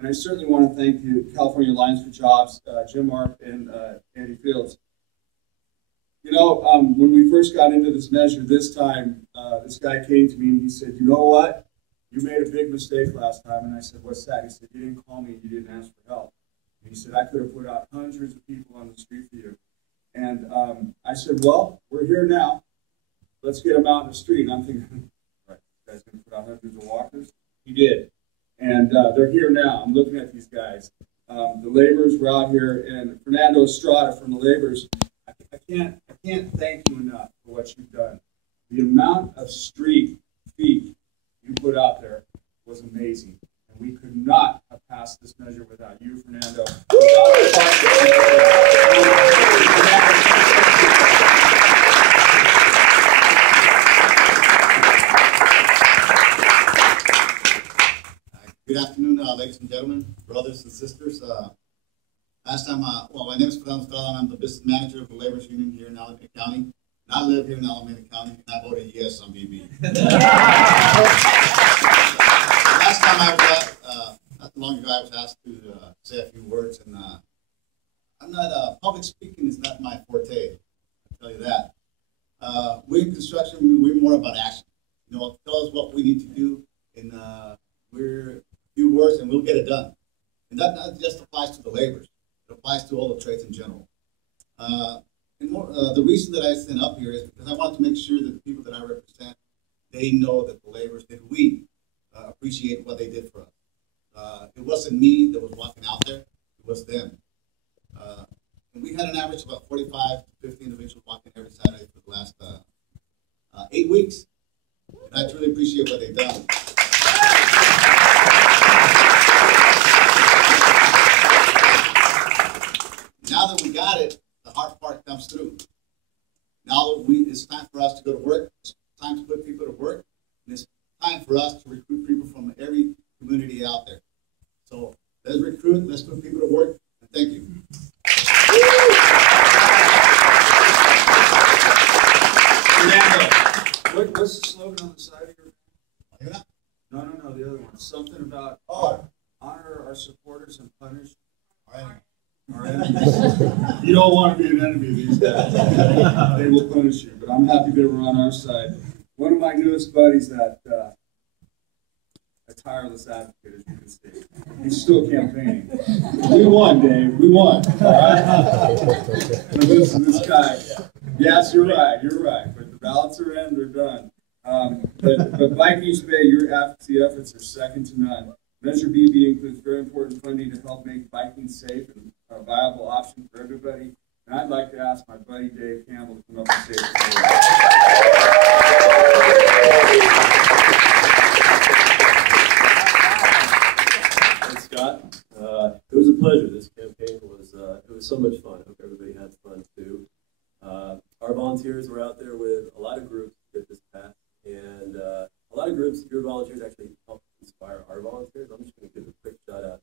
And I certainly want to thank the California Alliance for Jobs, Jim Arp and Andy Fields. You know, when we first got into this measure this time, this guy came to me and he said, you know what? You made a big mistake last time. And I said, what's that? He said, you didn't call me, you didn't ask for help. And he said, I could have put out hundreds of people on the street for you. And I said, well, we're here now. Let's get them out in the street. And I'm thinking, right, this guy's going to put out hundreds of walkers? He did. And they're here now. I'm looking at these guys. The laborers were out here, and Fernando Estrada from the laborers, I can't thank you enough for what you've done. The amount of street feet you put out there was amazing. And we could not have passed this measure without you, Fernando. Good afternoon, ladies and gentlemen, brothers and sisters. Last time, well, my name is Fernando Estrada, and I'm the business manager of the Laborers Union here in Alameda County. And I live here in Alameda County, and I voted yes on BB. Last time I was not too long ago, I was asked to say a few words, and I'm not, public speaking is not my forte, I'll tell you that. We in construction, we're more about action. You know, tell us what we need to do, and we're a few words, and we'll get it done. And that not just applies to the laborers. It applies to all the trades in general. The reason that I stand up here is because I want to make sure that the people that I represent, they know that the laborers, that we appreciate what they did for us. It wasn't me that was walking out there, it was them. And we had an average of about 45 to 50 individuals walking every Saturday for the last 8 weeks. And I truly appreciate what they've done. Now that we got it, the hard part comes through. Now it's time for us to go to work. It's time to put people to work. And it's time for us to recruit people from every community out there. So let's recruit, let's put people to work, and thank you. Fernando, what's the slogan on the side of your... No, the other one. Something about honor our supporters and punish our enemies. You don't want to be an enemy of these guys. They will punish you, but I'm happy they were on our side. One of my newest buddies, that a tireless advocate, as you can see. He's still campaigning. We won, Dave. We won. All right? But listen, this guy, yes, you're right. But the ballots are in, they're done. But Bike East Bay, your advocacy efforts are second to none. Measure BB includes very important funding to help make biking safe and a viable option for everybody. And I'd like to ask my buddy Dave Campbell to come up and say a few words. Thanks, Scott. It was a pleasure. This campaign was it was so much fun. I hope everybody had fun too. Our volunteers were out there with a lot of groups that this passed, and a lot of groups, your volunteers actually helped inspire our volunteers. I'm just going to give a quick shout out